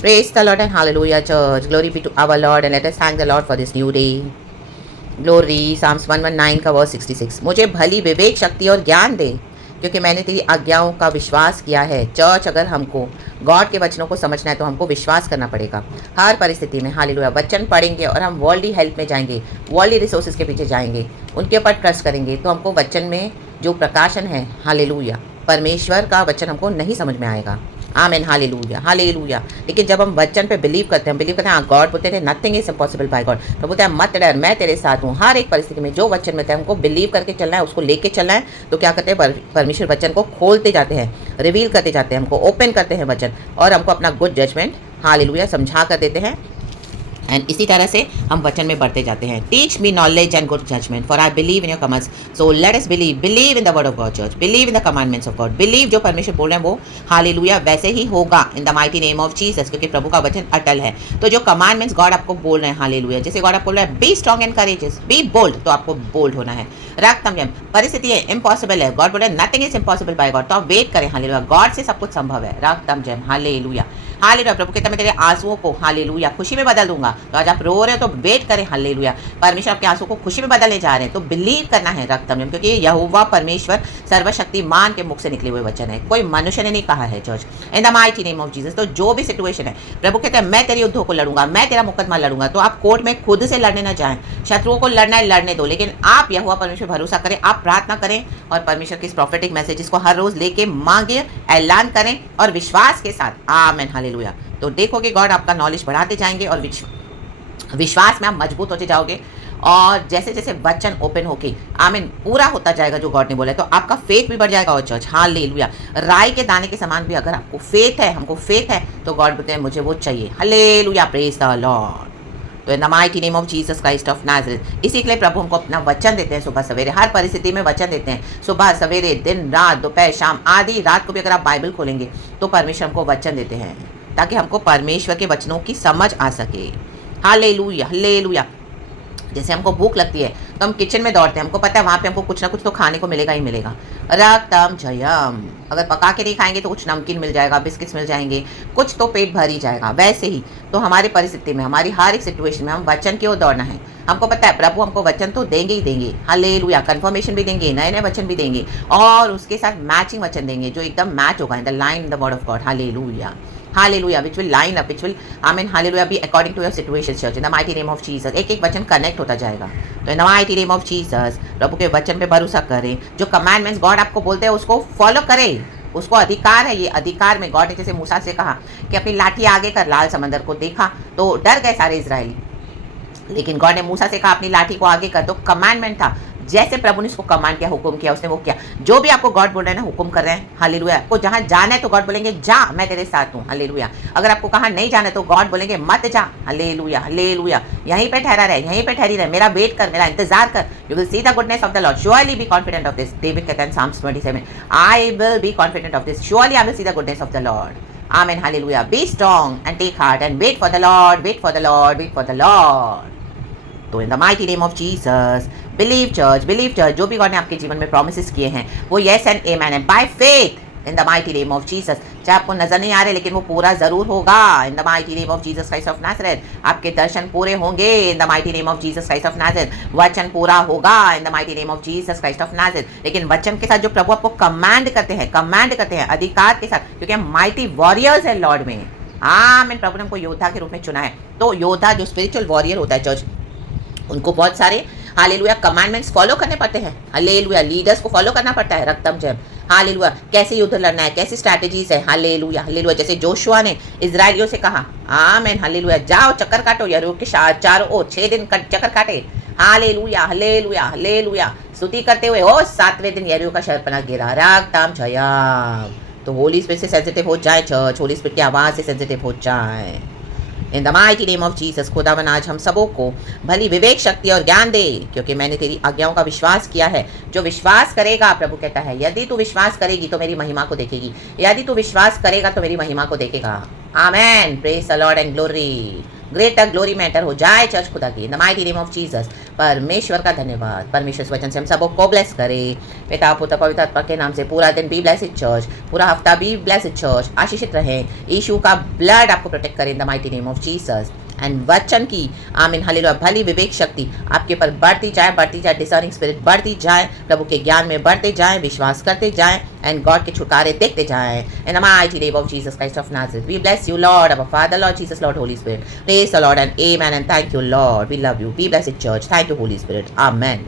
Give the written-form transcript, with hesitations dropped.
Praise the Lord and hallelujah, church. Glory be to our Lord and let us thank the Lord for this new day. Glory, Psalms 119 का verse 66। मुझे भली विवेक शक्ति और ज्ञान दे, क्योंकि मैंने तेरी आज्ञाओं का विश्वास किया है। चर्च, अगर हमको गॉड के वचनों को समझना है तो हमको विश्वास करना पड़ेगा हर परिस्थिति में। हालेलुया। वचन पढ़ेंगे और हम वर्ल्डली हेल्प में जाएंगे, वर्ल्डली रिसोर्सेज के पीछे जाएंगे, उनके ऊपर ट्रस्ट करेंगे तो हमको वचन में जो प्रकाशन है, हालेलुया, परमेश्वर का वचन हमको नहीं समझ में आएगा। आमेन, हालेलुया, हालेलुया। लेकिन जब हम वचन पे बिलीव करते हैं, बिलीव करते हैं, गॉड बोलते हैं nothing is impossible by God. तो बोलते हैं मत डर, मैं तेरे साथ हूँ। हर एक परिस्थिति में जो वचन में है हमको बिलीव करके चलना है, उसको लेके चलना है। तो क्या करते हैं, परमेश्वर वचन को खोलते जाते हैं, रिवील करते जाते हैं, हमको ओपन करते हैं वचन, और हमको अपना गुड जजमेंट, हालेलुया, समझा कर देते हैं। एंड इसी तरह से हम वचन में बढ़ते जाते हैं। Teach me knowledge and good judgement, for I believe in your commands. So let us believe in the word of God church, believe in the commandments of God. Believe जो परमेश्वर बोल रहे हैं वो हालेलुया वैसे ही होगा इन the mighty name of Jesus, क्योंकि प्रभु का वचन अटल है। तो जो कमांडमेंट्स गॉड आपको बोल रहे हैं, हालेलुया, जैसे गॉड आपको बोल रहा है be strong and courageous, be bold, तो आपको बोल्ड होना है। रख तम परिस्थिति है इम्पॉसिबल है, गॉड बोल रहे हैं nothing is impossible by God, तो आप वेट करें, हालेलुया, गॉड से सब कुछ संभव है। रख तम जय, हालेलुया, हालेलुया। प्रभु कहता है मैं तेरे आंसुओं को, हालेलुया, खुशी में बदल दूंगा। तो आज आप रो रहे हो तो वेट करें, हालेलुया, परमेश्वर आपके आंसुओं को खुशी में बदलने जा रहे हैं। तो बिलीव करना है रक्तम, क्योंकि यहोवा परमेश्वर सर्वशक्तिमान के मुख से निकले हुए वचन है, कोई मनुष्य ने नहीं कहा है church, in the mighty name of Jesus. तो जो भी सिचुएशन है, प्रभु कहते हैं मैं तेरे युद्धों को लड़ूंगा, मैं तेरा मुकदमा लड़ूंगा। तो आप कोर्ट में खुद से लड़ने ना जाएं, शत्रुओं को लड़ना है लड़ने दो, लेकिन आप यहोवा परमेश्वर भरोसा करें, आप प्रार्थना करें और परमेश्वर के इस प्रॉफिटिक मैसेजेस को हर रोज लेके मांगे, ऐलान करें और विश्वास के साथ, आमेन, हालेलुया। तो देखोगे गॉड आपका नॉलेज बढ़ाते जाएंगे और विश्वास में आप मजबूत होते जाओगे। और जैसे जैसे वचन ओपन होके, आमीन, पूरा होता जाएगा जो गॉड ने बोला है, तो आपका फेथ भी बढ़ जाएगा। और चर्च, हालेलुया, राई के दाने के समान भी अगर आपको फेथ है, हमको फेथ है, तो गॉड बोलते हैं मुझे वो चाहिए। Hallelujah, praise the Lord. तो in the mighty name of Jesus Christ of Nazareth, इसी के लिए प्रभु हमको अपना वचन देते हैं सुबह सवेरे, हर परिस्थिति में वचन देते हैं, सुबह सवेरे, दिन रात, दोपहर शाम, आधी रात को भी अगर आप बाइबल खोलेंगे तो परमेश्वर हमको वचन देते हैं, ताकि हमको परमेश्वर के वचनों की समझ आ सके। Hallelujah, hallelujah. जैसे हमको भूख लगती है तो हम किचन में दौड़ते हैं, हमको पता है वहाँ पे हमको कुछ ना कुछ तो खाने को मिलेगा ही मिलेगा। रक्तम जयम, अगर पका के नहीं खाएंगे तो कुछ नमकीन मिल जाएगा, बिस्किट्स मिल जाएंगे, कुछ तो पेट भर ही जाएगा। वैसे ही तो हमारी परिस्थिति में, हमारी हर एक सिचुएशन में हम वचन की ओर दौड़ना है। हमको पता है प्रभु हमको वचन तो देंगे ही देंगे, हालेलुया, कंफर्मेशन भी देंगे, नए नए वचन भी देंगे, और उसके साथ मैचिंग वचन देंगे जो एकदम मैच होगा in the line in the word of God. Hallelujah, hallelujah, which will line up, which will, आमीन, hallelujah, be according to your situation church, in the mighty name of Jesus। एक एक वचन connect होता जाएगा। तो in the mighty name of Jesus, प्रभु के वचन पे भरोसा करें, जो कमांडमेंट्स गॉड आपको बोलते हैं उसको फॉलो करें, उसको अधिकार है। ये अधिकार में गॉड ने जैसे मूसा से कहा कि अपनी लाठी आगे कर, लाल समंदर को देखा तो डर गए सारे इजरायली, लेकिन गॉड ने मूसा से कहा अपनी लाठी को आगे कर, तो कमांडमेंट था। जैसे प्रभु ने उसको कमांड किया, हुक्म किया, उसने वो किया। जो भी आपको गॉड बोल रहे हैं ना, हुक्म कर रहे हैं, हालेलुया, आपको जहां जाना है तो गॉड बोलेंगे जा, मैं तेरे साथ हूं, हालेलुया। अगर आपको कहा नहीं जाना है तो गॉड बोलेंगे मत जा, हालेलुया, हालेलुया, यहीं पे ठहरा रहे, यहीं पे ठहरी रहे, मेरा वेट कर, मेरा इंतजार कर, you will see the goodness of the Lord, surely be confident of this. David कहता है Psalms 27, I will be confident of this, surely I will see the goodness of the Lord. Amen, hallelujah. Be strong and take heart and wait for the Lord, wait for the Lord, wait for the Lord. तो in the mighty name of Jesus, believe church, believe church, जो भी God ने आपके जीवन में promises किए हैं वो यस एंड आमेन है, by faith in the mighty name of Jesus. चाहे आपको नजर नहीं आ रहे, लेकिन वो पूरा जरूर होगा इन the mighty name of Jesus Christ of Nazareth. आपके दर्शन पूरे होंगे इन the mighty name of Jesus Christ of Nazareth. वचन पूरा होगा इन the mighty name of Jesus Christ of Nazareth. लेकिन वचन के साथ जो प्रभु आपको कमांड करते हैं अधिकार के साथ, क्योंकि हम माइटी वॉरियर्स हैं लॉर्ड में। आमीन, प्रभु ने हमको योद्धा के रूप में चुना है। तो योद्धा जो स्पिरिचुअल वॉरियर होता है चर्च, उनको बहुत सारे, हालेलुया, कमांडमेंट्स फॉलो करने पड़ते हैं, हालेलुया, लीडर्स को फॉलो करना पड़ता है। रक्तम जय, हालेलुया, कैसे युद्ध लड़ना है, कैसी स्ट्रैटेजीज है, हालेलुया, हालेलुया। जैसे जोशुआ ने इजरायलियों से कहा, आमीन, हालेलुया, जाओ चक्कर काटो, यरीहो के चारों ओर 6 दिन चक्कर काटे, हालेलुया, हालेलुया, हालेलुया, स्तुति करते हुए ओ 7वें दिन यरीहो का शहरपनाह गिरा। रक्तम जय। तो होली स्पिरिट से सेंसिटिव हो जाए चर्च, होली स्पिरिट की आवाज़ से सेंसिटिव हो जाए इन the mighty name of Jesus. खुदावन आज हम सबों को भली विवेक शक्ति और ज्ञान दे, क्योंकि मैंने तेरी आज्ञाओं का विश्वास किया है। जो विश्वास करेगा, प्रभु कहता है, यदि तू विश्वास करेगी तो मेरी महिमा को देखेगी, यदि तू विश्वास करेगा तो मेरी महिमा को देखेगा। Amen, praise the Lord and glory. Greater glory matter हो जाए चर्च खुदा की, in the mighty name of Jesus. परमेश्वर का धन्यवाद, परमेश्वर इस वचन से हम सबको ब्लेस करे। पिता पुत्र पवित्र आत्मा के नाम से पूरा दिन बी ब्लेसिड चर्च, पूरा हफ्ता बी ब्लेसिड चर्च, आशीषित रहें। यीशु का ब्लड आपको प्रोटेक्ट करे इन the mighty name of Jesus. And वचन की आमीन हालेलुया भली विवेक शक्ति आपके ऊपर बढ़ती जाए, डिसर्निंग स्पिरिट बढ़ती जाए, प्रभु के ज्ञान में बढ़ते जाएं, विश्वास करते जाएं एंड गॉड के छुटकारे देखते जाएं in the mighty name of Jesus Christ of Nazareth. We bless you Lord our father, Lord Jesus, Lord Holy Spirit. Praise the Lord and amen and thank you Lord, we love you, be blessed church, thank you Holy Spirit, amen.